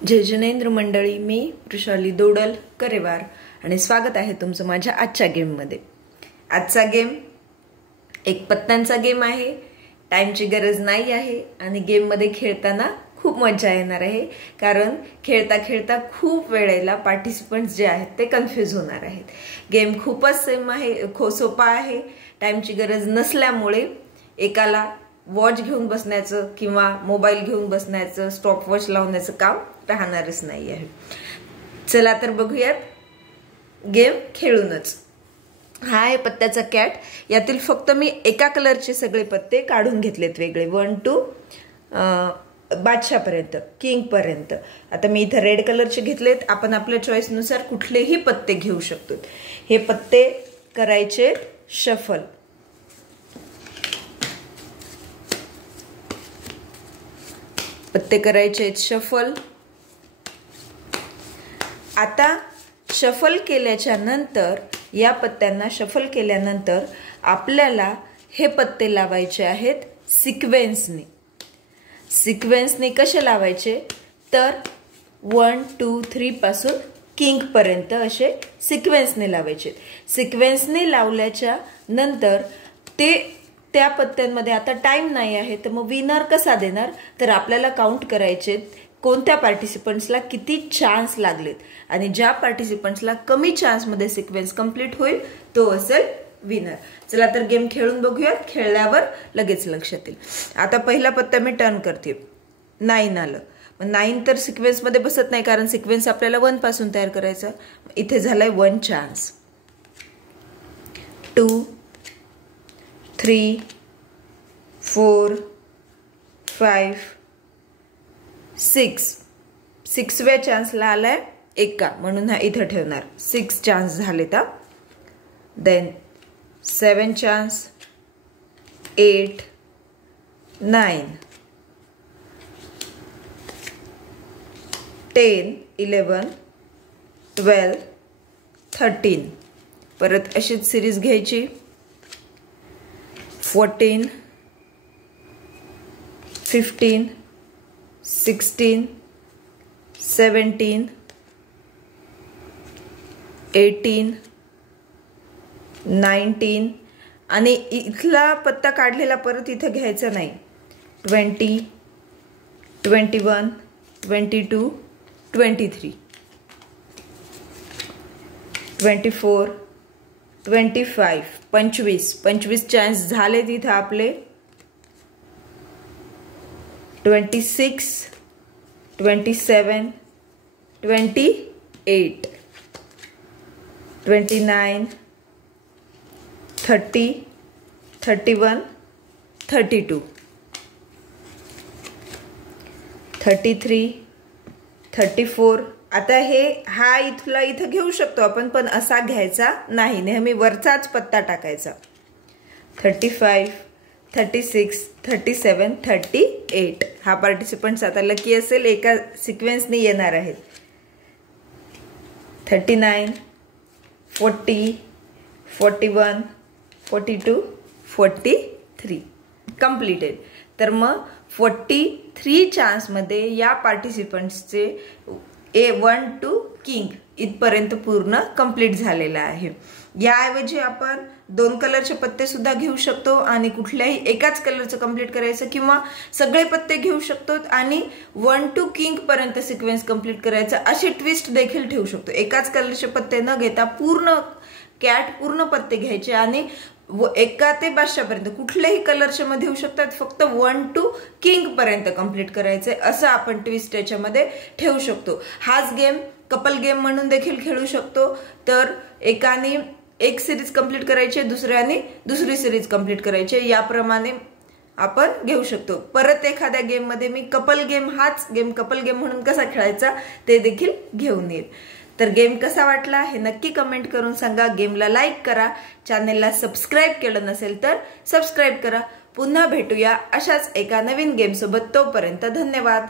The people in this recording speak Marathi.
जय जिनेंद्र मंडळी, मी वृषाली दोडल करेवार आणि स्वागत आहे तुमचं माझ्या आजच्या गेममध्ये। आजचा गेम एक पत्त्यांचा गेम आहे। टाइमची गरज नाही आहे आणि गेममध्ये खेळताना खूप मजा येणार आहे, कारण खेळता खेळता खूप वेळेला पार्टिसिपंट्स जे आहेत ते कन्फ्यूज होणार आहेत। गेम खूपच सोपा आहे। टाइमची गरज नसल्यामुळे एकाला वॉच घेऊन बसण्याचं किंवा मोबाईल घेऊन बसण्याचं, स्टॉप वॉच लावण्याचं काम राहणारच नाही आहे। चला तर बघूयात गेम खेळूनच। हा आहे पत्त्याचा कॅट। यातील फक्त मी एका कलरचे सगळे पत्ते काढून घेतलेत वेगळे, 1 to बादशाह पर्यंत, किंग पर्यंत। आता मी इथे रेड कलरचे घेतलेत। आपण आपल्या चॉईस नुसार कुठलेही पत्ते घेऊ शकतो। हे पत्ते करायचे शफल। पत्ते करायचे शफल। आता शफल केल्याच्या नंतर, या पत्त्यांना शफल केल्यानंतर आपल्याला हे पत्ते लावायचे आहेत सिक्वेन्सने। सिक्वेन्सने कसे लावायचे तर 1 2 3 पासून किंग पर्यंत असे सिक्वेन्सने लावायचे। सिक्वेन्सने लावल्याच्या नंतर त्या पत्त्यांमध्ये आता टाइम नाही आहे, तर मग विनर कसा देणार, तर आपल्याला काउंट करायचे कोणत्या पार्टिसिपंट्सला किती चान्स लागलेत आणि ज्या पार्टिसिपंट्सला कमी चान्स मध्ये सिक्वेन्स कंप्लीट होईल तो असेल विनर। चला तर गेम खेळून बघूयात, खेळल्यावर लगेच लक्षात येईल। आता पहिला पत्ता मी टर्न करते, 9 आलं। पण 9 तर सिक्वेन्स मध्ये बसत नाही, कारण सिक्वेन्स आपल्याला 1 पासून तयार करायचा। इथे झालाय 1 चान्स, 2 3 4 5 6 6व्या चान्सला आलाय एका, म्हणून हा इथे ठेवणार। 6 चान्स झाले तर देन 7 चान्स, 8 9 10 11 12 13। परत अशीच सिरीज घ्यायची, 14 15 16 17 18 19 आणि इथला पत्ता काढलेला परत इथं घ्यायचा नाही। 20 21 22 23 24 25 25 चान्स झाले तिथे आपले। 26 27 28 29 30 31 32 33 34। आता हा इथं घेऊ शकतो आपण, पण असा घ्यायचा नाही, नेहमी वरचाच पत्ता टाकायचा। 35 36 37 38। हा पार्टिसिपंट्स आता लकी असेल, एका सिक्वेन्सने येणार आहेत। 39 40 41 42 43 कम्प्लीटेड। तर मग 43 चान्स मध्ये या पार्टिसिपंट्सचे 1 to किंग इथपर्यंत पूर्ण कंप्लीट झालेला आहे। याऐवजी आपण 2 कलरचे पत्ते सुद्धा घेऊ शकतो आणि कुठल्याही एकाच कलरचं कंप्लीट करायचं, किंवा सगळे पत्ते घेऊ शकतो आणि 1 to किंग पर्यंत सिक्वेन्स कंप्लीट करायचं, असे ट्विस्ट देखील ठेवू शकतो। एकाच कलरचे पत्ते न घेता पूर्ण पत्ते घ्यायचे आणि एका ते बादशाह पर्यंत कुठल्याही कलरच्या मध्ये येऊ शकतात, फक्त 1 to किंग पर्यंत कंप्लीट करायचे, असं आपण ट्विस्ट याच्यामध्ये ठेवू शकतो। हाच गेम कपल गेम म्हणून देखील खेळू शकतो। तर एकाने एक सिरीज कंप्लीट करायची, दुसऱ्याने दुसरी सिरीज कंप्लीट करायची, याप्रमाणे आपण घेऊ शकतो। परत एखाद्या गेम मध्ये मी हाच गेम कपल गेम म्हणून कसा खेळायचा ते देखील घेऊन येईल। तर गेम कसा वाटला हे नक्की कमेंट करून सांगा। गेमला लाईक करा, चॅनेलला सबस्क्राईब केलं नसेल तर सबस्क्राईब करा। पुन्हा भेटूया अशाच एका नवीन गेम सोबत, तोपर्यंत धन्यवाद।